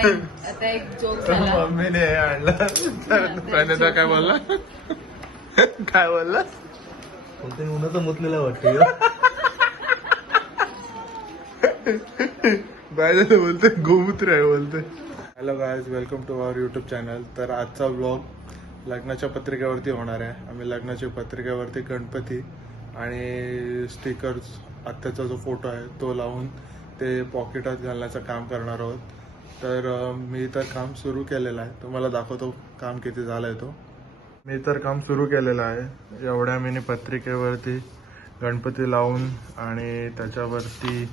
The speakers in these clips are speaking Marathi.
आता एक जोक झाला. मम्मीने आणलं. प्रणिता काय बोलला? काय बोलला? कोणतरी उन्हाचं मुतलेलं वाटतं. बाय बोलतोय गोमूत्र आहे बोलतोय. Hello guys, welcome to our YouTube channel. तर आजचा व्लॉग लग्नाच्या पत्रिकेवरती होणार आहे. आम्ही लग्नाच्या पत्रिकेवरती गणपती आणि स्टिकर्स, आत्याचा जो फोटो आहे तो लावून ते पॉकेटात घालण्याचं काम करणार आहोत. तर मी तर काम सुरू केलेलं आहे. तुम्हाला दाखवतो काम किती झालं आहे तो. मी तर काम सुरू केलेलं आहे. एवढ्या मिनी पत्रिकेवरती गणपती लावून आणि त्याच्यावरती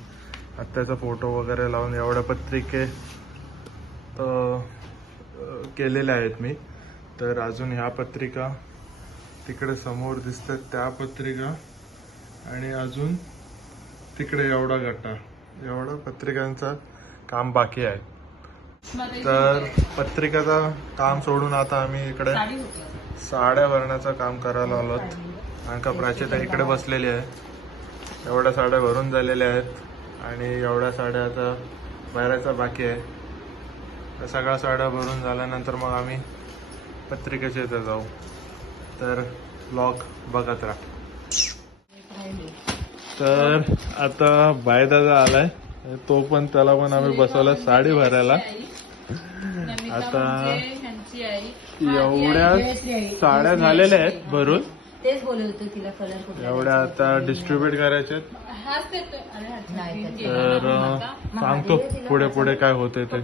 आत्याचा फोटो वगैरे लावून एवढ्या पत्रिके केलेल्या आहेत मी. तर अजून ह्या पत्रिका तिकडे समोर दिसतात त्या पत्रिका आणि अजून तिकडे एवढा गट्टा, एवढा पत्रिकांचं काम बाकी आहे. तर पत्रिकाचं काम सोडून आता आम्ही इकडे साड्या भरण्याचं काम करायला आलोत. कारण का प्राचिता इकडे बसलेली आहे. एवढ्या साड्या भरून झालेल्या आहेत आणि एवढ्या साड्या आता भरायचा बाकी आहे. त्या सगळ्या साड्या भरून झाल्यानंतर मग आम्ही पत्रिकेच्या इथे जाऊ. तर ब्लॉग बघत राहा. तर आता बायदादा आलाय, तो पण त्याला पण आम्ही बसवला साडी भरायला. आता एवढ्या साड्या झालेल्या आहेत भरून, तेच बोलत होतो तिला कलर एवढ्या आता डिस्ट्रीब्यूट करायच्या. तर सांगतो पुढे पुढे काय होतंय ते.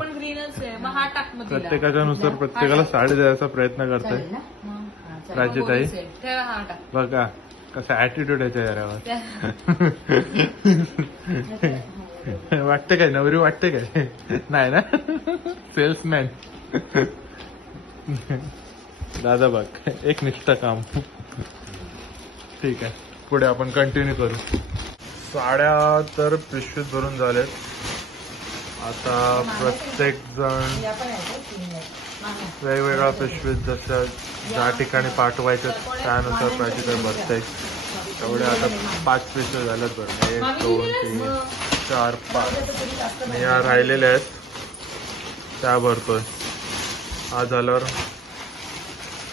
प्रत्येकाच्या नुसार प्रत्येकाला साडी द्यायचा प्रयत्न करतोय प्राचीताई. बघा कसा ऍटिट्यूड आहे चेहऱ्यावर. वाटते काय नवरी वाटते काय? नाही ना, सेल्समॅन. दादा बघ, एक निष्ठा काम. ठीक आहे, पुढे आपण कंटिन्यू करू. साड्या तर पिशवीत भरून झालेत. आता प्रत्येक जण वेगवेगळ्या पिशवीत जशा ज्या ठिकाणी पाठवायचं त्यानुसार प्राची भरते. एवढे आता 5 पिशव्या झाल्यात बरं. 1 2 3 4 5 आणि या राहिलेल्या आहेत त्या भरतोय. हा झाल्यावर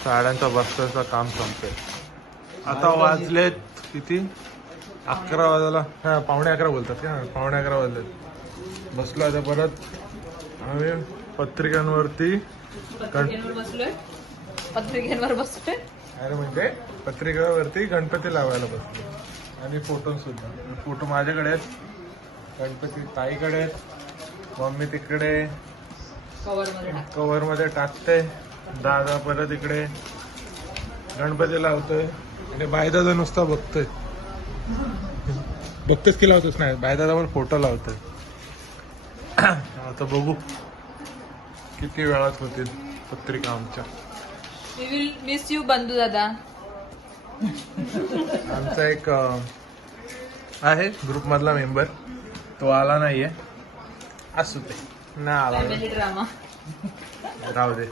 साड्यांचा बस्त्याचं काम संपेल. आता वाजलेत किती? 11 वाजायला, हा 11:15 बोलतात का? 11:15 वाजलेत. बसलो आता परत आम्ही पत्रिकांवरती. पत्रिकेवर बसतोय. अरे म्हणजे पत्रिकावरती गणपती लावायला बसलो. आणि फोटो सुद्धा. फोटो माझ्याकडे आहेत, गणपती ताईकडे आहेत, मम्मी तिकडे कवर मध्ये टाकते, दादा परत इकडे गणपती लावतोय आणि बायदादा नुसता बघतोय. बघतोच की लावतोच नाही, बायदादा पण फोटो लावतोय. आता बघू किती वेळात होतील पत्रिका आमच्या. वी विल मिस यू बंधू दादा. आमचा एक आहे ग्रुप मधला मेंबर, तो आला नाहीये. असू दे, नाही आला फॅमिली ड्रामा. राहू दे.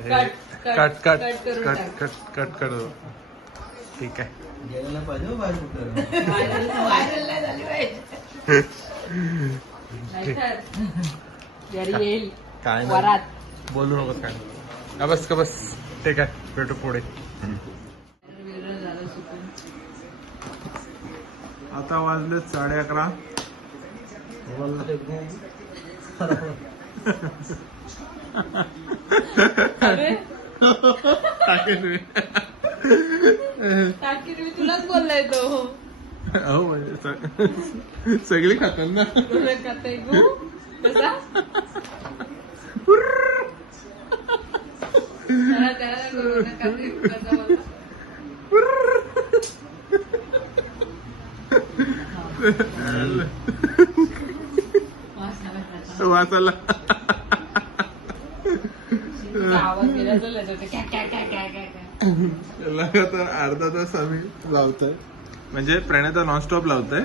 Cut cut cut cut cut cut. ठीक आहे. गेलेला पाहिजे हो बाहेर कुठं. व्हायरल नाही झाली पाहिजे. येईल काय नाही, वरात बोलू नकोस काय. का बस का बस. ठीक आहे, भेटू पुढे. आता वाजले 11:30. मी तुलाच बोललाय तो. हो म्हणजे सगळी खातात ना. वाचायला लगातार अर्धा तास आम्ही लावतोय. म्हणजे प्रणिता नॉनस्टॉप लावतोय.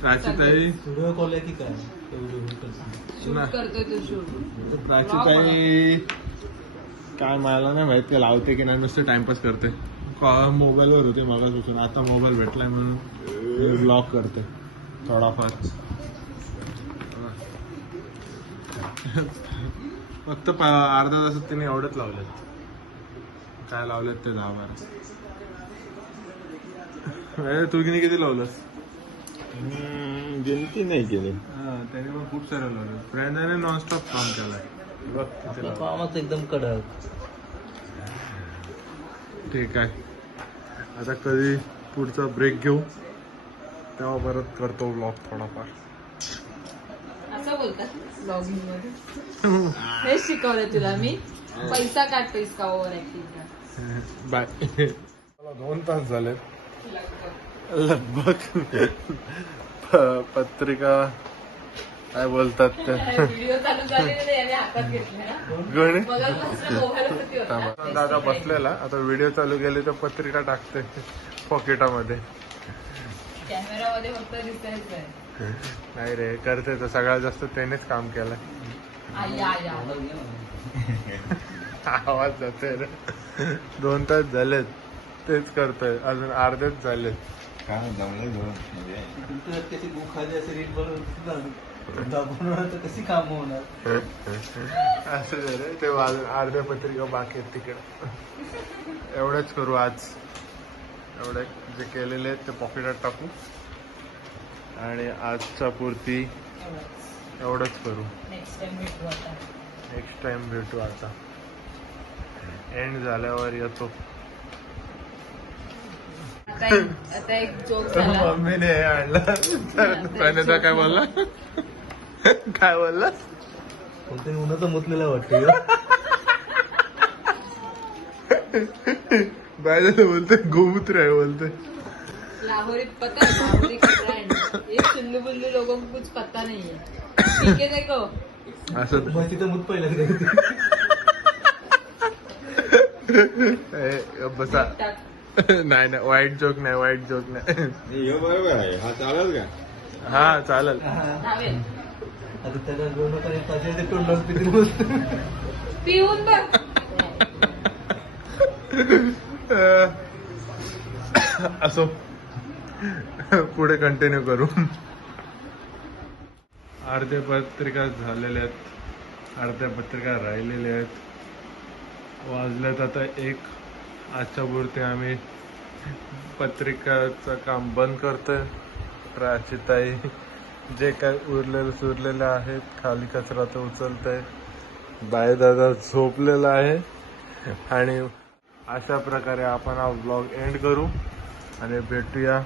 प्राचीताई व्हिडिओ कॉल आहे की काय? प्राचीताई काय मला नाही माहित, लावते की नाही, नुसतं टाइमपास करते. मोबाईलवर होते मगापासून, आता मोबाईल भेटलाय म्हणून ब्लॉग करते थोडाफार. फक्त अर्धा तासात तिने एवढंच लावलेत. काय लावलेत ते 10-12. तू किती लावलंस? गिनती नाही केली. त्याने पण खूप सारं लावलं. फ्रेंडाने नॉनस्टॉप काम केलंय. बघ किती आपलं लावलं. कामच एकदम कडक. ठीक आहे, आता कधी पुढचा ब्रेक घेऊ तेव्हा परत करतो व्लॉग थोडाफार. असं बोलतात ब्लॉगिंग मध्ये. हेच शिकवलंय तुला मी. पैसा काढतोयस का ओव्हर ऍक्टिंग? बाय. मला 2 तास झालेत लगभग. पत्रिका काय बोलतात ते व्हिडिओ चालू झालेले याने हातात घेतले ना. गणे मगाचपासून मोबाईलवरती होता. दादा बसलेला, आता व्हिडिओ चालू केले तर पत्रिका टाकते पॉकेटामध्ये. कॅमेरामध्ये फक्त दिसायचंय. नाही रे, करते तर सगळ्यात जास्त त्यानेच काम केलंय. आया आवाज जाते रे. 2 तास झालेत तेच करतोय, अजून अर्धेच झालेत. काय जमलं तुमच्या कशी गुखादी असे रीट बनवून तर कशी काम होणार. असं झालं ते अजून अर्ध्या पत्रिका बाकी आहेत तिकडे. एवढंच करू आज. एवढे जे केलेले आहेत ते पॉकेटात टाकू आणि आजच्या पुरती एवढंच करू. नेक्स्ट टाइम भेटू आता. नेक्स्ट टाइम भेटू. आता एंड झाल्यावर येतो. आता एक जोक झाला. मम्मीने हे आणलं. प्रणिता काय बोलला? काय बोलला? कोणतरी उन्हाचं मुतलेलं वाटतं. बायला बोलते गोमूत्र आहे बोलते. लाहौरी पता है, लाहौरी का ब्रांड. ये चुल्लू बुल्लू लोगों को कुछ पता नहीं है. ठीक है देखो. असं मग तिथं मुत पहिलं बसा. नाही नाही, वाईट जोक नाही, वाईट जोक नाही. हे बरोबर आहे. हा चालेल का? हा चालेल. चालेल. आता त्याला दोन पाहिजे तोंडावर पितील मस्त. पिऊन बघ. असो, पुढे कंटिन्यू करू. अर्ध्या पत्रिका झालेल्या आहेत, अर्ध्या पत्रिका राहिलेल्या आहेत. वाजल्यात आता 1. आजच्या पुरती आम्ही पत्रिकाचं काम बंद करतोय. प्राचीताई जे काय सुरलेलं आहे खाली कचरा तो उचलतंय. दादा झोपलेला आहे. आणि अशा प्रकारे आपण हा व्लॉग एंड करू आणि भेटूया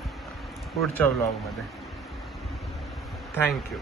पुढच्या व्लॉगमध्ये. थँक्यू.